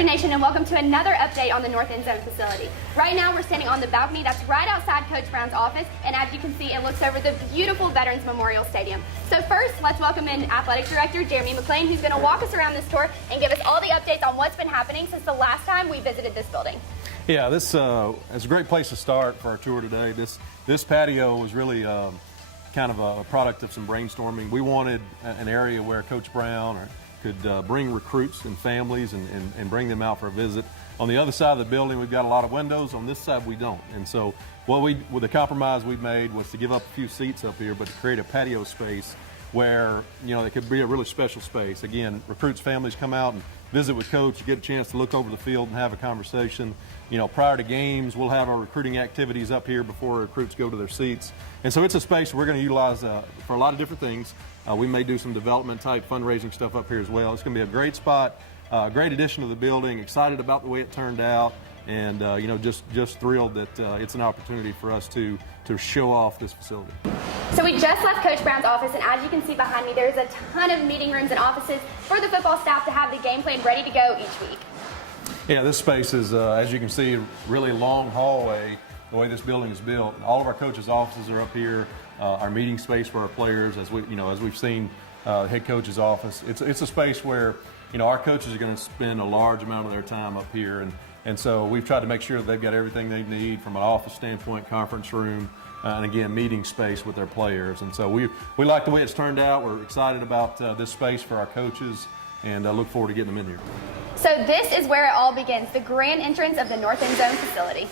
Trojan Nation, and welcome to another update on the North End Zone facility. Right now we're standing on the balcony that's right outside Coach Brown's office, and as you can see, it looks over the beautiful Veterans Memorial Stadium. So first, let's welcome in Athletic Director Jeremy McClain, who's going to walk us around this tour and give us all the updates on what's been happening since the last time we visited this building. Yeah, this is a great place to start for our tour today. This patio was really kind of a product of some brainstorming. We wanted an area where Coach Brown could bring recruits and families and bring them out for a visit. On the other side of the building, we've got a lot of windows. On this side, we don't. And so with the compromise we made was to give up a few seats up here, but to create a patio space where, you know, it could be a really special space. Again, recruits, families come out and visit with Coach. You get a chance to look over the field and have a conversation. You know, prior to games, we'll have our recruiting activities up here before recruits go to their seats. And so it's a space we're going to utilize for a lot of different things. We may do some development type fundraising stuff up here as well. It's going to be a great spot, great addition to the building. Excited about the way it turned out, and you know, just thrilled that it's an opportunity for us to show off this facility. So we just left Coach Brown's office, and as you can see behind me, there's a ton of meeting rooms and offices for the football staff to have the game plan ready to go each week. Yeah, this space is, as you can see, a really long hallway. The way this building is built, all of our coaches' offices are up here. Our meeting space for our players, as we've seen, the head coach's office. It's a space where, you know, our coaches are going to spend a large amount of their time up here, and so we've tried to make sure that they've got everything they need from an office standpoint, conference room, and again, meeting space with their players. And so we like the way it's turned out. We're excited about this space for our coaches, and look forward to getting them in here. So this is where it all begins, the grand entrance of the North End Zone facility.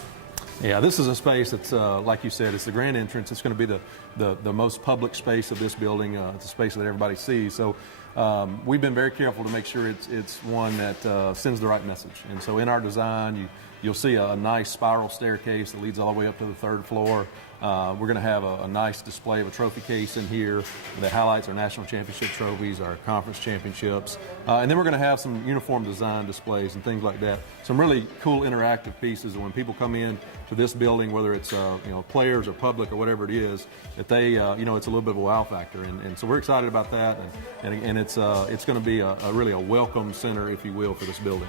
Yeah, this is a space that's, like you said, it's the grand entrance. It's going to be the most public space of this building. It's a space that everybody sees. So we've been very careful to make sure it's one that sends the right message. And so in our design, you'll see a nice spiral staircase that leads all the way up to the third floor. We're going to have a nice display of a trophy case in here that highlights our national championship trophies, our conference championships, and then we're going to have some uniform design displays and things like that. Some really cool interactive pieces, and when people come in to this building, whether it's you know, players or public or whatever it is, that they you know, it's a little bit of a wow factor, and so we're excited about that, and it's going to be really a welcome center, if you will, for this building.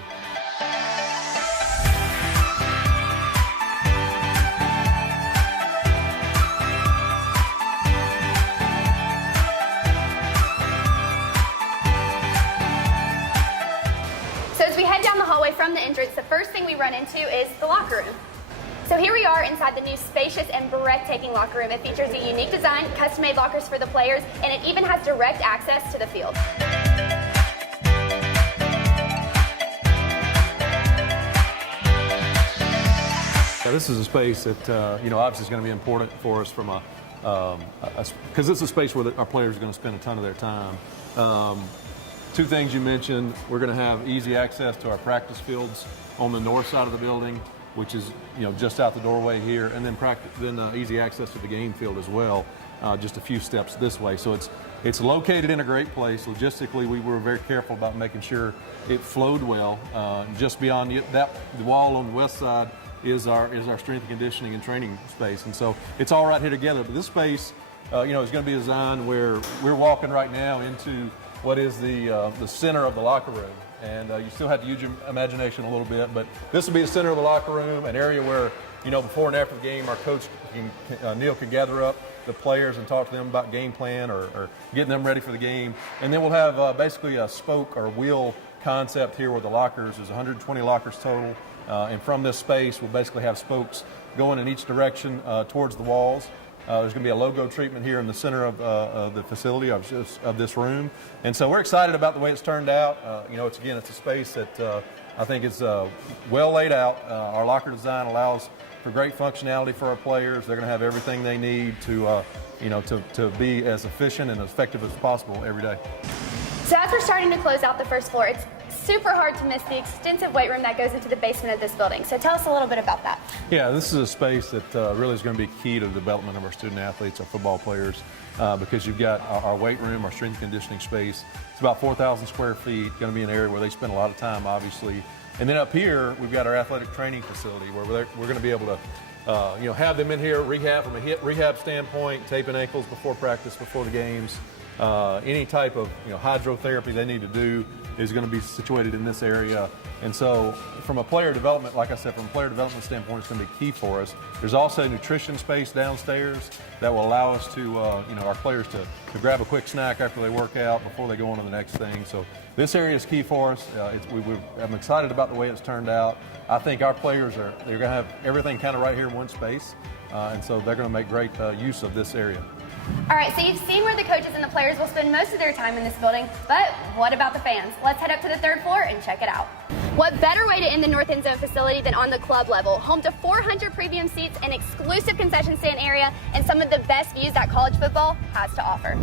From the entrance, the first thing we run into is the locker room. So here we are inside the new spacious and breathtaking locker room. It features a unique design, custom-made lockers for the players, and it even has direct access to the field. Now, this is a space that you know, obviously is going to be important for us from because it's a space where our players are going to spend a ton of their time. Two things you mentioned: we're going to have easy access to our practice fields on the north side of the building, which is, you know, just out the doorway here, and then easy access to the game field as well, just a few steps this way. So it's located in a great place. Logistically, we were very careful about making sure it flowed well. Just beyond the wall on the west side is our strength and conditioning and training space, and so it's all right here together. But this space, you know, is going to be designed where we're walking right now into what is the center of the locker room, and you still have to use your imagination a little bit, but this will be the center of the locker room, an area where, you know, before and after the game, our coach Neil can gather up the players and talk to them about game plan or getting them ready for the game, and then we'll have basically a spoke or wheel concept here where the lockers, there's 120 lockers total, and from this space we'll basically have spokes going in each direction towards the walls. There's going to be a logo treatment here in the center of the facility of this room, and so we're excited about the way it's turned out. You know, it's a space that I think is well laid out. Our locker design allows for great functionality for our players. They're going to have everything they need to you know, to be as efficient and effective as possible every day. So as we're starting to close out the first floor, it's super hard to miss the extensive weight room that goes into the basement of this building. So tell us a little bit about that. Yeah, this is a space that really is going to be key to the development of our student athletes, our football players, because you've got our weight room, our strength and conditioning space. It's about 4,000 square feet, going to be an area where they spend a lot of time, obviously. And then up here, we've got our athletic training facility where we're going to be able to you know, have them in here, rehab from a rehab standpoint, taping ankles before practice, before the games, any type of, you know, hydrotherapy they need to do. is going to be situated in this area. And so from a player development, like I said, from a player development standpoint, it's going to be key for us. There's also a nutrition space downstairs that will allow us to, our players to grab a quick snack after they work out before they go on to the next thing. So this area is key for us. I'm excited about the way it's turned out. I think our players they're going to have everything kind of right here in one space. And so they're going to make great use of this area. All right, so you've seen where the coaches and the players will spend most of their time in this building, but what about the fans? Let's head up to the third floor and check it out. What better way to end the North End Zone facility than on the club level? Home to 400 premium seats, an exclusive concession stand area, and some of the best views that college football has to offer.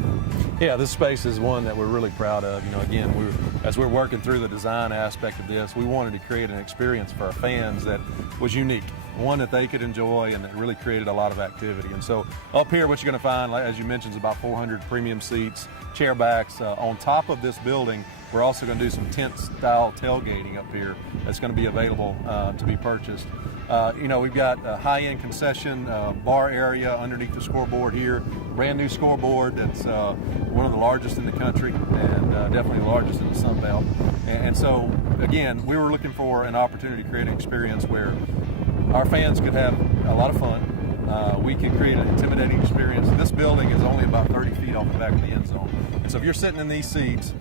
Yeah, this space is one that we're really proud of. Again, as we're working through the design aspect of this, we wanted to create an experience for our fans that was unique, one that they could enjoy and that really created a lot of activity. And so up here, what you're going to find, as you mentioned, is about 400 premium seats, chair backs. On top of this building, we're also going to do some tent-style tailgating up here that's going to be available to be purchased. We've got a high-end concession bar area underneath the scoreboard here. Brand new scoreboard that's one of the largest in the country and definitely the largest in the Sun Belt. And so, again, we were looking for an opportunity to create an experience where our fans could have a lot of fun. We can create an intimidating experience. This building is only about 30 feet off the back of the end zone. And so if you're sitting in these seats,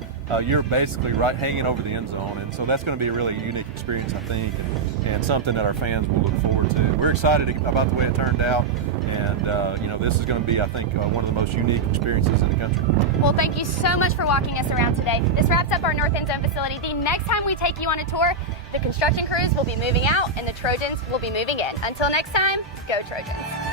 you're basically right hanging over the end zone. And so that's going to be a really unique experience, I think, and something that our fans will look forward to. We're excited about the way it turned out. And, this is going to be, I think, one of the most unique experiences in the country. Well, thank you so much for walking us around today. This wraps up our North End Zone facility. The next time we take you on a tour, the construction crews will be moving out and the Trojans will be moving in. Until next time, go Trojans.